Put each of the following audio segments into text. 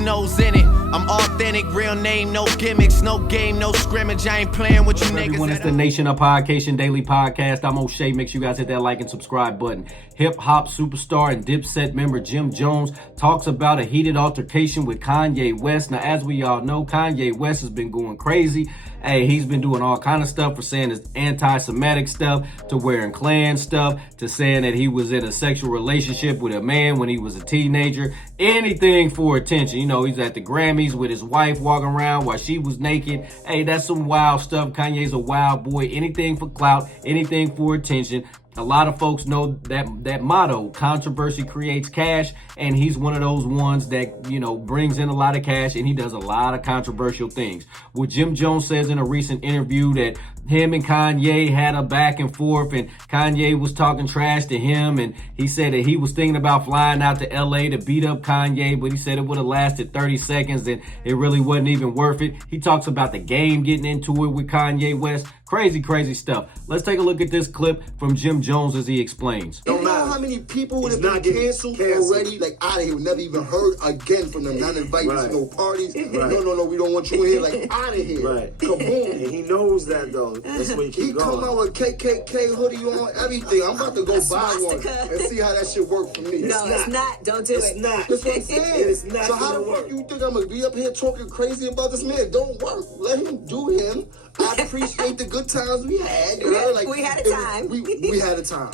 your nose in it. I'm authentic, real name, no gimmicks, no game, no scrimmage. I ain't playing with you niggas. Everyone, it's the Nation of Podcation Daily Podcast. I'm O'Shea. Make sure you guys hit that like and subscribe button. Hip-hop superstar and Dipset member Jim Jones talks about a heated altercation with Kanye West. Now, as we all know, Kanye West has been going crazy. Hey, he's been doing all kind of stuff, for saying it's anti-Semitic stuff, to wearing Klan stuff, to saying that he was in a sexual relationship with a man when he was a teenager. Anything for attention. You know, he's at the Grammys with his wife walking around while she was naked. Hey, that's some wild stuff. Kanye's a wild boy. Anything for clout, anything for attention. A lot of folks know that motto, controversy creates cash, and he's one of those ones that, you know, brings in a lot of cash, and he does a lot of controversial things. What Jim Jones says in a recent interview, that him and Kanye had a back and forth, and Kanye was talking trash to him, and he said that he was thinking about flying out to LA to beat up Kanye, but he said it would have lasted 30 seconds and it really wasn't even worth it. He talks about the game getting into it with Kanye West. Crazy, crazy stuff. Let's take a look at this clip from Jim Jones as he explains. You know how many people would have been canceled already? Like, out of here. We never even heard again from them. Not invited to no parties. Right. No, we don't want you in here. Like, out of here. Right. Kaboom. And he knows that, though. That's why he keep going. He come out with KKK hoodie on, everything. I'm about to go buy one and see how that shit work for me. No, it's not. Don't do it. It's not. That's what I'm saying. It's not. So how the fuck you think I'm going to be up here talking crazy about this man? Don't work. Let him do him. I appreciate the good times we had. You know? Like, we had a time. We had a time.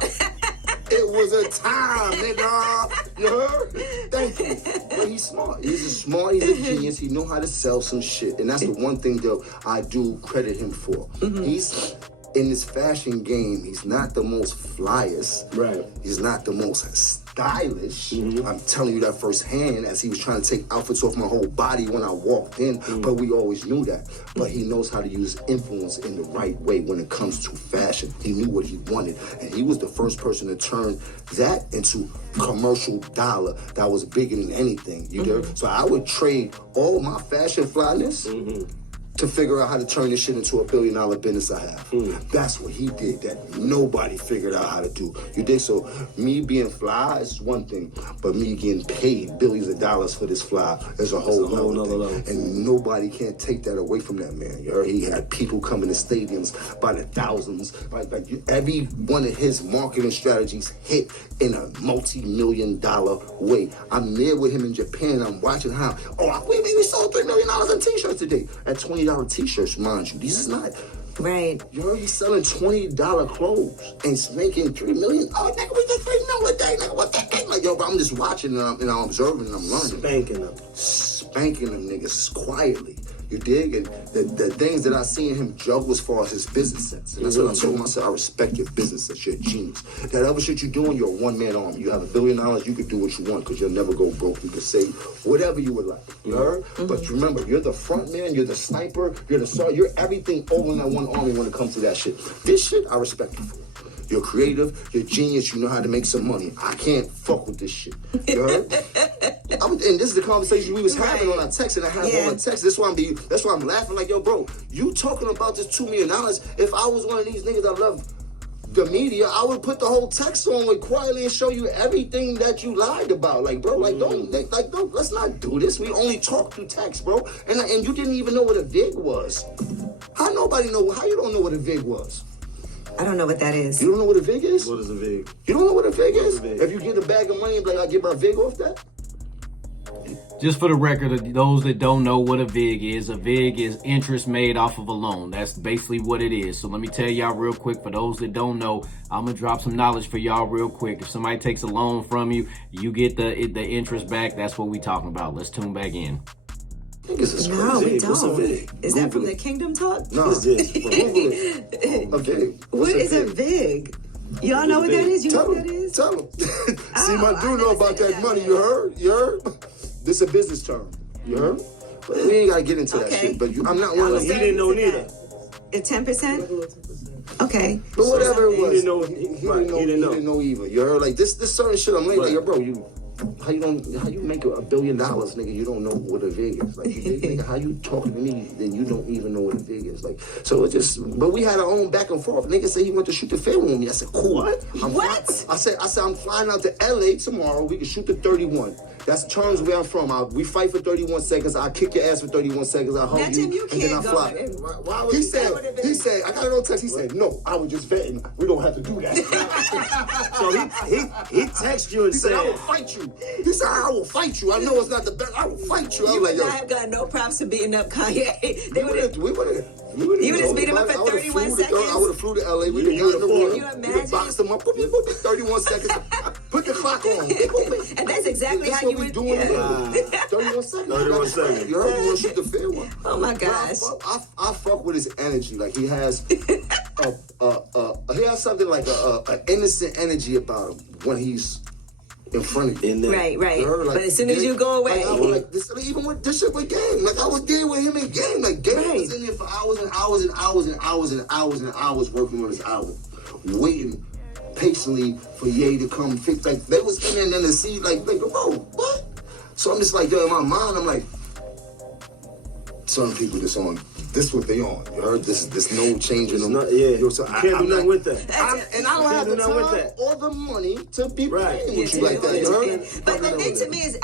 It was a time, nigga. You heard? Thank you. But he's smart. He's a genius. He know how to sell some shit. And that's the one thing that I do credit him for. He's in this fashion game. He's not the most flyest. Right. He's not the most stylish. I'm telling you that firsthand, as he was trying to take outfits off my whole body when I walked in, but we always knew that. But he knows how to use influence in the right way when it comes to fashion. He knew what he wanted, and he was the first person to turn that into commercial dollar that was bigger than anything. You know? So I would trade all my fashion flyness to figure out how to turn this shit into $1 billion business I have. That's what he did that nobody figured out how to do. You dig? So me being fly is one thing, but me getting paid billions of dollars for this fly is a whole nother thing. And nobody can take that away from that man. You heard? He had people coming to stadiums by the thousands. Like every one of his marketing strategies hit in a multi-million-dollar way. I'm there with him in Japan. I'm watching how, we sold $3 million in t-shirts today at $20 t-shirts, mind you. These is not. Right. You heard he's selling $20 clothes and making $3 million. Oh, nigga, we just $3 million a day. Nigga, what the heck? Like, yo, but I'm just watching and I'm observing and I'm learning. Spanking them niggas quietly. You dig? And the things that I seen him juggle as far as his business sense. And that's what I told him. I said, I respect your business sense. You're a genius. That other shit you're doing, you're a one-man army. You have $1 billion, you can do what you want because you'll never go broke. You can say whatever you would like. You heard? But remember, you're the front man, you're the sniper, you're the sergeant, you're everything all in that one army when it comes to that shit. This shit, I respect you for. You're creative, you're genius, you know how to make some money. I can't fuck with this shit. You heard? And this is the conversation we was having on our text, and I have all the text. That's why I'm laughing like, yo, bro, you talking about this $2 million. If I was one of these niggas that love the media, I would put the whole text on like quietly and show you everything that you lied about. Like, bro, don't, let's not do this. We only talk through text, bro. And you didn't even know what a VIG was. How you don't know what a VIG was? I don't know what that is. You don't know what a VIG is? What is a VIG? You don't know what a VIG is? If you get a bag of money and be like, I get my VIG off that? Just for the record, those that don't know what a VIG is interest made off of a loan. That's basically what it is. So let me tell y'all real quick, for those that don't know, I'm gonna drop some knowledge for y'all real quick. If somebody takes a loan from you, you get the interest back. That's what we talking about. Let's tune back in. No, we don't. Is that from the Kingdom Talk? No, it's this. Okay. What is a VIG? Y'all know what that is? You know what that is? Tell him. See, my dude know about that money. You heard? This is a business term. You heard? But we ain't got to get into that shit. But I'm not one of those. He didn't know neither. It's 10%? Okay. But whatever it was. He didn't know either. You heard? Like, this certain shit, I'm like, yo, bro, how you make $1 billion, nigga? You don't know what a VIG is. Like, nigga, how you talking to me? Then you don't even know what a VIG is. Like, so it just. But we had our own back and forth. Nigga said he went to shoot the film with me. I said, cool. What? I said I'm flying out to LA tomorrow. We can shoot the 31. That's terms where I'm from. We fight for 31 seconds. I kick your ass for 31 seconds. I hug Now, Tim, you and then I can't go. fly. Why would He you said, would've been- I got it on text. He said, no, I was just vetting. We don't have to do that. So he texted you and He said, I will said, fight you. He said, I will fight you. I know it's not the best. I will fight you. I You was would like, not have gotten no props for beating up Kanye. They would have. we would have. You would just beat him up for 31 seconds? I would have flew to LA. We You would have got in the would room. Can you We would imagine? have boxed him up. 31 seconds. Put the clock on. And that's exactly That's how what you we would do in the room. 31 seconds. 31 seconds. You heard me want to shoot the fair one. Oh my gosh. I fuck with his energy. Like he has something like a innocent energy about him when he's in front of you. in there. Right, right. You heard, like, But as soon as you go away, like, I was like this, even with this shit with Game, like I was there with him in Game. Like Game Right. was in there for hours and hours and hours and hours and hours and hours working on his album, waiting patiently for Ye to come fix. Like they was in there and then to see like bro, what? So I'm just like, yo, in my mind, I'm like, certain people just on. This what they on. You heard? This no changing them. Yeah, So can't do I'm nothing not- with that. And I don't have the Can't do nothing with time that. or the money to be Right. playing with you like that. You heard? But the thing to me is,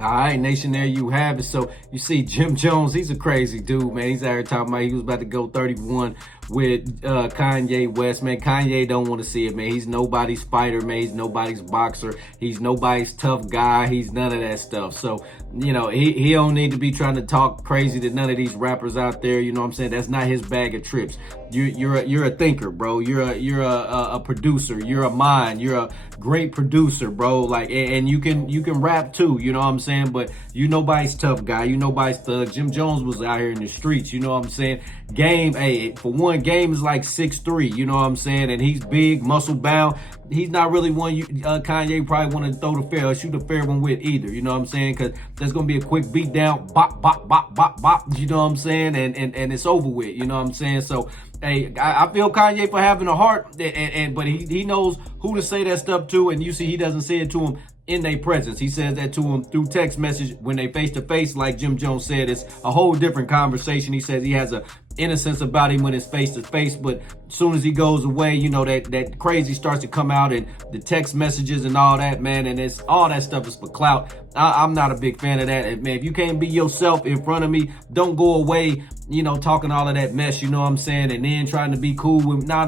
All right, Nation, there you have it. So you see Jim Jones, he's a crazy dude, man. He's out here talking about he was about to go 31 with Kanye West, man. Kanye don't want to see it, man. He's nobody's fighter, man. He's nobody's boxer. He's nobody's tough guy. He's none of that stuff. So, you know, he don't need to be trying to talk crazy to none of these rappers out there. You know what I'm saying? That's not his bag of trips. You're a thinker, bro. You're a producer. You're a mind. You're a great producer, bro. Like, and you can rap too. You know what I'm saying? But you nobody's tough guy. You nobody's thug. Jim Jones was out here in the streets. You know what I'm saying? Game, hey, for one, Game is like 6'3", you know what I'm saying? And he's big, muscle bound. He's not really one Kanye probably want to throw the fair or shoot a fair one with either, you know what I'm saying? Because there's going to be a quick beat down, bop, bop, bop, bop, bop, you know what I'm saying? And it's over with, you know what I'm saying? So, hey, I feel Kanye for having a heart, but he knows who to say that stuff to, and you see he doesn't say it to him in their presence. He says that to him through text message when they face to face, like Jim Jones said. It's a whole different conversation. He says he has a innocence about him when it's face to face, but as soon as he goes away, you know, that crazy starts to come out, and the text messages and all that, man, and it's all that stuff is for clout. I'm not a big fan of that, man. If you can't be yourself in front of me, don't go away, you know, talking all of that mess, you know what I'm saying, and then trying to be cool with nah,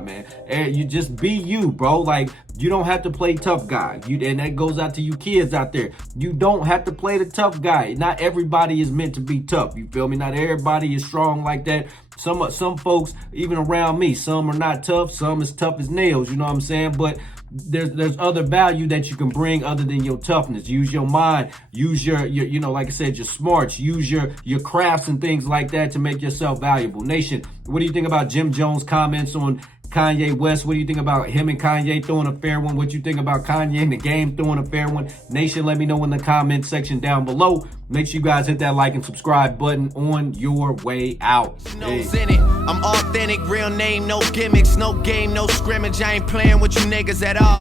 man. You just be you, bro. Like, you don't have to play tough guy. And that goes out to you kids out there. You don't have to play the tough guy. Not everybody is meant to be tough. You feel me? Not everybody is strong like that. Some folks, even around me, some are not tough. Some is tough as nails. You know what I'm saying? But there's other value that you can bring other than your toughness. Use your mind. Use your you know, like I said, your smarts. Use your crafts and things like that to make yourself valuable. Nation, what do you think about Jim Jones' comments on Kanye West? What do you think about him and Kanye throwing a fair one? What you think about Kanye and the Game throwing a fair one? Nation, let me know in the comment section down below. Make sure you guys hit that like and subscribe button on your way out. Nose in it. I'm authentic, real name, no gimmicks, no game, no scrimmage. I ain't playing with you niggas at all.